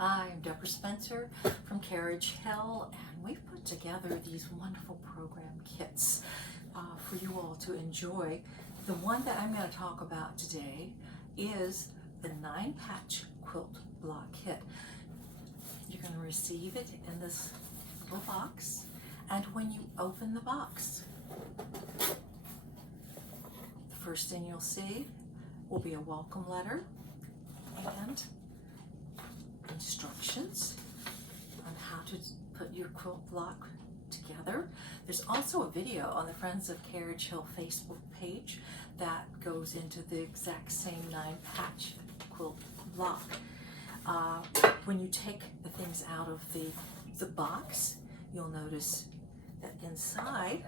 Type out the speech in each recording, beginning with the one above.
I'm Deborah Spencer from Carriage Hill, and we've put together these wonderful program kits for you all to enjoy. The one that I'm going to talk about today is the 9-patch quilt block kit. You're going to receive it in this little box, and when you open the box, the first thing you'll see will be a welcome letter and instructions on how to put your quilt block together. There's also a video on the Friends of Carriage Hill Facebook page that goes into the exact same 9-patch quilt block. When you take the things out of the box, you'll notice that inside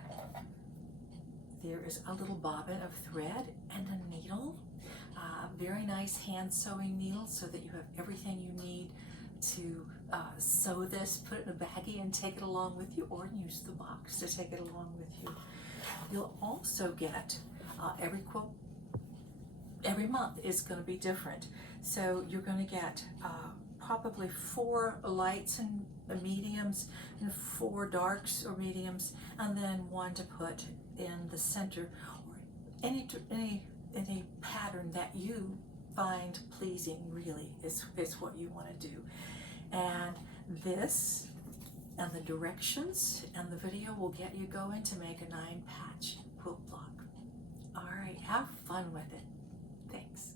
there is a little bobbin of thread and a needle. Very nice hand sewing needle so that you have everything you need to sew this, put it in a baggie and take it along with you, or use the box to take it along with you. You'll also get every month is going to be different. So you're going to get probably 4 lights and mediums and 4 darks or mediums, and then 1 to put in the center, or any pattern that you find pleasing really is what you want to do. And this and the directions and the video will get you going to make a 9-patch quilt block. All right, have fun with it. Thanks.